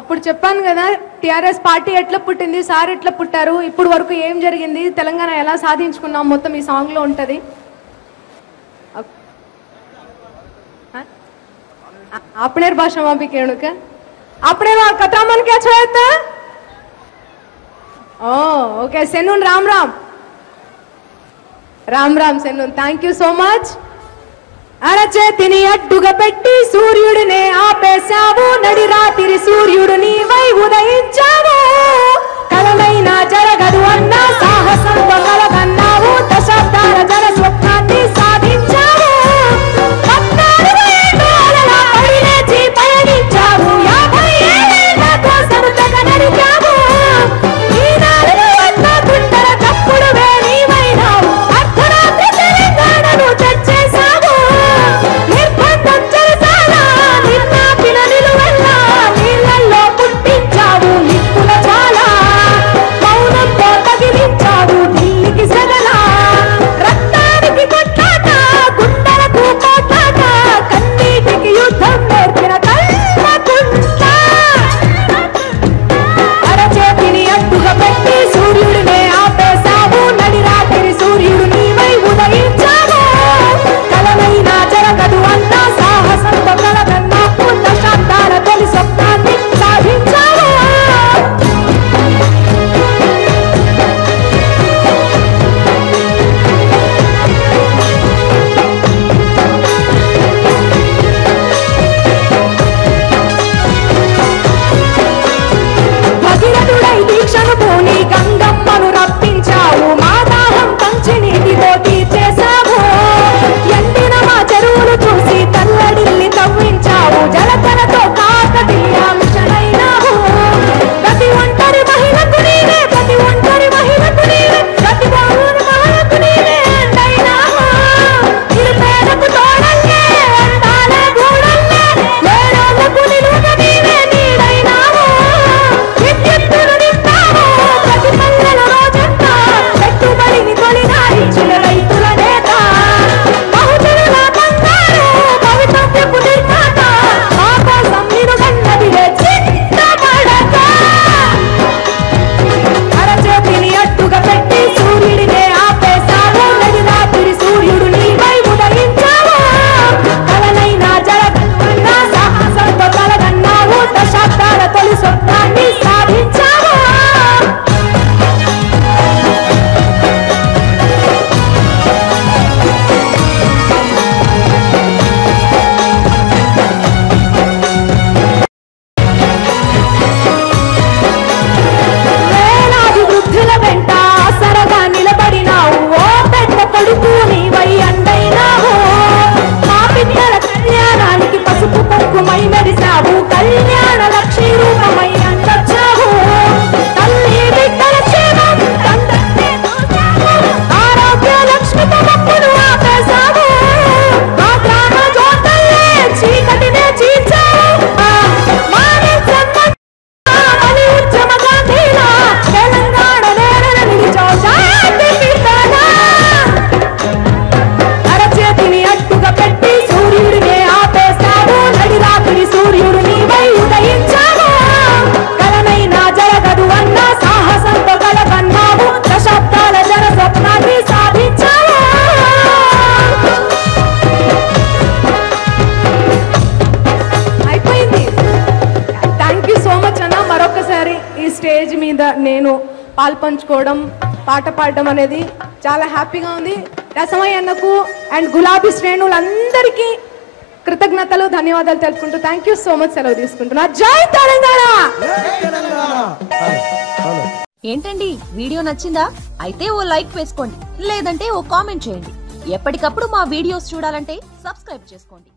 అప్పుడు చెప్పాను కదా టిఆర్ఎస్ పార్టీ ఎట్లా పుట్టింది, సార్ ఎట్లా పుట్టారు, ఇప్పుడు వరకు ఏం జరిగింది, తెలంగాణ ఎలా సాధించుకున్నాం మొత్తం ఈ సాంగ్ లో ఉంటది. अपने भाषा में भी कहूँ क्या अपने कथा मन क्या छाता ओ ओके सेनून राम राम राम राम सेनून थैंक यू సో మచ్. అరచేతిని అడ్డుగా పెట్టి సూర్యుడినే ఆపేశావు, నడి రాత్రి సూర్యుడు నీవై ఉదయించావు, కలనైనా జరగదు అన్న సాహసంతో కలగన్నావు, దశాబ్దాల జన స్వప్నాన్ని సాధించావు, పయనించావు, 50 ఏళ్ళ కోసం తెగ నడిచావు, ఈనాడు అన్న గుండెల తప్పుడు నీవైనావు, అర్ధరాత్రి తెలంగాణను తెచ్చేశావు, నిర్బంధం చెరసాలా నిర్నాపిన నిలువెల్లా నీళ్ళల్లో పుట్టించావు నిప్పుల జ్వాల, మౌనంతో తగిలించావు ఢిల్లీకి సగలా, రక్తానికి కొట్లాట గుండెలకు పోట్లాట, కన్నీటికి యుద్ధం నేర్పిన అరచేతిని అడ్డుగా పెట్టి సూర్యుడినే ఆపేశావు, నడి రాత్రి సూర్యుడు నీవై ఉదయించావు, కలనైనా జరగదు అన్న సాహసంతో కలగన్నావు, దశాబ్దాల తొలి స్వప్నాన్ని సాధించావు. భగీరథుడై దీక్షను పూని గంగమ్మను రప్పించావు, మా దాహం పంచి నీటితో తీర్చేశావు, ఎండిన మా చెరువులు చూసి తల్లడిల్లి తవ్వించావు, జలతరతో కాకతీయ మిషనైనావు, ప్రతి ఒంటరి మహిళకు నీవే, ప్రతి ఒంటరి మహిళకు నీవే, ప్రతి బాలుని మహిళకు నీవే అండైనావు, నిరుపేదకు తోడల్లే అందాల గూడల్లే, లేడోళ్లకు నిలువుగా నీవే నీడైనావు, విద్యుత్తును నింపావు ప్రతి పల్లెల రోజంతా, పెట్టుబడిని తొలినాడించిన రైతుల నేత, బహుజనుల బంగారు భవితవ్యపు నిర్మాత, మా కోసం నిరుగన్నదిలే చిత్తపడక, అరచేతిని అడ్డుగా పెట్టి సూర్యుడినే ఆపేశావు, నడి రాత్రి సూర్యుడు నీవై ఉదయించావు, కలనైనా జరగదు అన్న సాహసంతో కలగన్నావు, దశాబ్దాల తొలి స్వప్నాన్ని సాధించావు. వేలాది వృద్ధుల వెంట ఆసరగా నిలబడినావు, ఓ పెద్ద కొడుకు నీవై అండైనావు, మా పిల్లల కళ్యాణానికి పసుపు కుంకుమై మెరిసావు, కళ్యాణ లక్ష్మీ రూపమై అంటొచ్చావు, తల్లి బిడ్డల క్షేమం తండ్రి ఆరోగ్య లక్ష్మితో మప్పును ఆపేశావు, మా గ్రామ జ్యోతల్లే చీకటినే చీల్చావు, మలి ఉద్యమ గాంధీలా తెలంగాణ నేరన నిలిచావు శాంతి పితానా, అరచేతిని అడ్డుగా పెట్టి సూర్యుడినే ఆపేశావు, నడి రాత్రి సూర్యుడు నీవై ఉదయించావు, కలనైనా జరగదు అన్న సాహసంతో కలగన్నావు, దశాబ్దాల జన స్వప్నాన్ని సాధించావు. అయిపోయింది. థ్యాంక్ యూ సో మచ్ అన్న. మరొకసారి ఈ స్టేజ్ మీద నేను పాల్పంచుకోవడం, పాట పాడడం అనేది చాలా హ్యాపీగా ఉంది. రసమయ్య అన్నకు అండ్ గులాబీ శ్రేణులందరికీ కృతజ్ఞతలు, ధన్యవాదాలు తెలుపుకుంటూ థ్యాంక్ యూ సో మచ్ సెలవు తీసుకుంటున్నా. జై తెలంగాణ. ఏంటండి వీడియో నచ్చిందా? అయితే ఓ లైక్ వేసుకోండి, లేదంటే ఓ కామెంట్ చేయండి. ఎప్పటికప్పుడు మా వీడియోస్ చూడాలంటే సబ్స్క్రైబ్ చేసుకోండి.